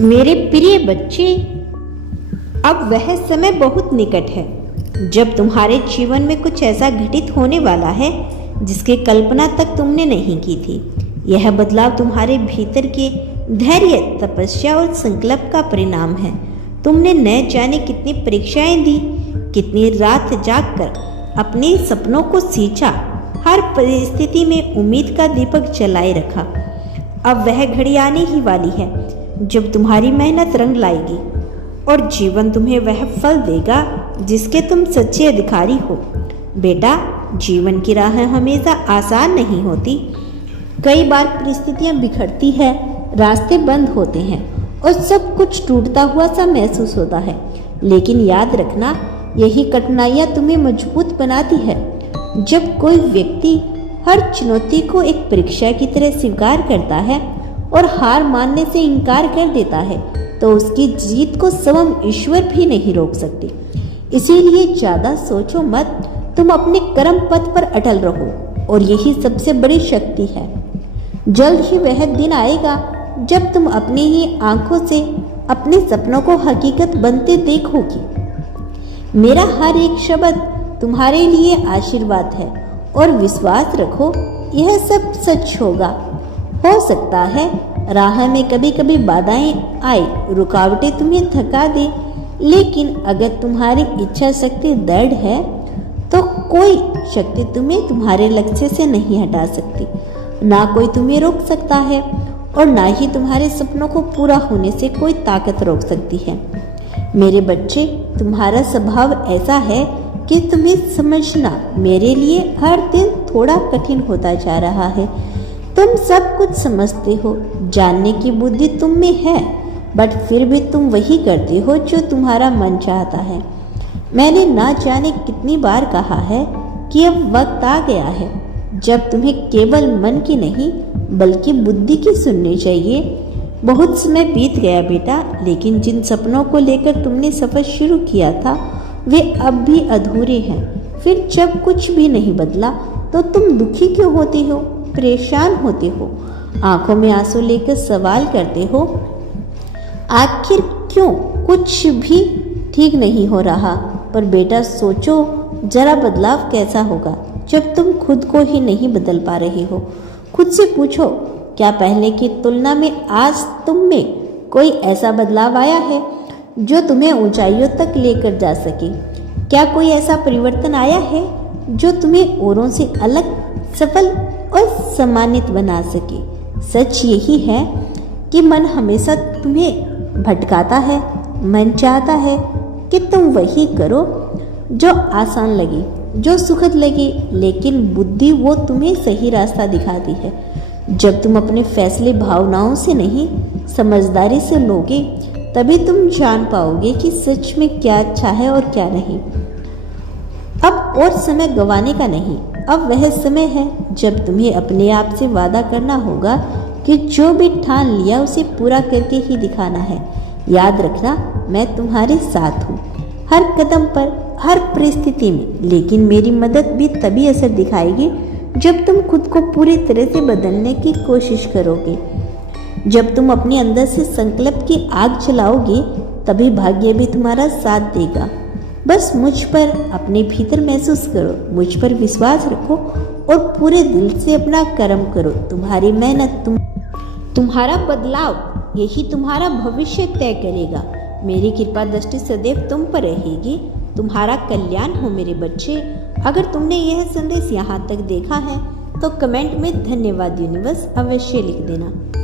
मेरे प्रिय बच्चे, अब वह समय बहुत निकट है जब तुम्हारे जीवन में कुछ ऐसा घटित होने वाला है जिसकी कल्पना तक तुमने नहीं की थी। यह बदलाव तुम्हारे भीतर के धैर्य, तपस्या और संकल्प का परिणाम है। तुमने न जाने कितनी परीक्षाएं दी, कितनी रात जागकर अपने सपनों को सींचा, हर परिस्थिति में उम्मीद का दीपक जलाए रखा। अब वह घड़ी आने ही वाली है जब तुम्हारी मेहनत रंग लाएगी और जीवन तुम्हें वह फल देगा जिसके तुम सच्चे अधिकारी हो। बेटा, जीवन की राह हमेशा आसान नहीं होती। कई बार परिस्थितियां बिखरती है, रास्ते बंद होते हैं और सब कुछ टूटता हुआ सा महसूस होता है। लेकिन याद रखना, यही कठिनाइयां तुम्हें मजबूत बनाती है। जब कोई व्यक्ति हर चुनौती को एक परीक्षा की तरह स्वीकार करता है और हार मानने से इनकार कर देता है, तो उसकी जीत को स्वयं ईश्वर भी नहीं रोक सकते। इसीलिए ज्यादा सोचो मत, तुम अपने कर्म पथ पर अटल रहो और यही सबसे बड़ी शक्ति है। जल्द ही वह दिन आएगा जब तुम अपनी ही आंखों से अपने सपनों को हकीकत बनते देखोगी। मेरा हर एक शब्द तुम्हारे लिए आशीर्वाद है और विश्वास रखो, यह सब सच होगा। हो सकता है राह में कभी कभी बाधाएं आए, रुकावटें तुम्हें थका दे, लेकिन अगर तुम्हारी इच्छा शक्ति दृढ़ है तो कोई शक्ति तुम्हें तुम्हारे लक्ष्य से नहीं हटा सकती। ना कोई तुम्हें रोक सकता है और ना ही तुम्हारे सपनों को पूरा होने से कोई ताकत रोक सकती है। मेरे बच्चे, तुम्हारा स्वभाव ऐसा है कि तुम्हें समझना मेरे लिए हर दिन थोड़ा कठिन होता जा रहा है। तुम सब कुछ समझते हो, जानने की बुद्धि तुम में है, बट फिर भी तुम वही करते हो जो तुम्हारा मन चाहता है। मैंने ना जाने कितनी बार कहा है कि अब वक्त आ गया है जब तुम्हें केवल मन की नहीं बल्कि बुद्धि की सुननी चाहिए। बहुत समय बीत गया बेटा, लेकिन जिन सपनों को लेकर तुमने सफर शुरू किया था वे अब भी अधूरे हैं। फिर जब कुछ भी नहीं बदला तो तुम दुखी क्यों होती हो, परेशान होते हो, आंखों में आंसू लेकर सवाल करते हो, आखिर क्यों कुछ भी ठीक नहीं हो रहा। पर बेटा सोचो जरा, बदलाव कैसा होगा जब तुम खुद को ही नहीं बदल पा रहे हो। खुद से पूछो, क्या पहले की तुलना में आज तुम में कोई ऐसा बदलाव आया है जो तुम्हें ऊंचाइयों तक लेकर जा सके? क्या कोई ऐसा परिवर्तन आया है जो तुम्हें औरों से अलग, सफल और सम्मानित बना सके? सच यही है कि मन हमेशा तुम्हें भटकाता है। मन चाहता है कि तुम वही करो जो आसान लगे, जो सुखद लगे, लेकिन बुद्धि वो तुम्हें सही रास्ता दिखाती है। जब तुम अपने फैसले भावनाओं से नहीं समझदारी से लोगे, तभी तुम जान पाओगे कि सच में क्या अच्छा है और क्या नहीं। अब और समय गंवाने का नहीं, अब वह समय है जब तुम्हें अपने आप से वादा करना होगा कि जो भी ठान लिया उसे पूरा करके ही दिखाना है। याद रखना, मैं तुम्हारे साथ हूँ हर कदम पर, हर परिस्थिति में। लेकिन मेरी मदद भी तभी असर दिखाएगी जब तुम खुद को पूरी तरह से बदलने की कोशिश करोगे। जब तुम अपने अंदर से संकल्प की आग जलाओगे, तभी भाग्य भी तुम्हारा साथ देगा। बस मुझ पर अपने भीतर महसूस करो, मुझ पर विश्वास रखो और पूरे दिल से अपना कर्म करो। तुम्हारी मेहनत, तुम्हारा बदलाव, यही तुम्हारा भविष्य तय करेगा। मेरी कृपा दृष्टि सदैव तुम पर रहेगी। तुम्हारा कल्याण हो मेरे बच्चे। अगर तुमने यह संदेश यहाँ तक देखा है तो कमेंट में धन्यवाद यूनिवर्स अवश्य लिख देना।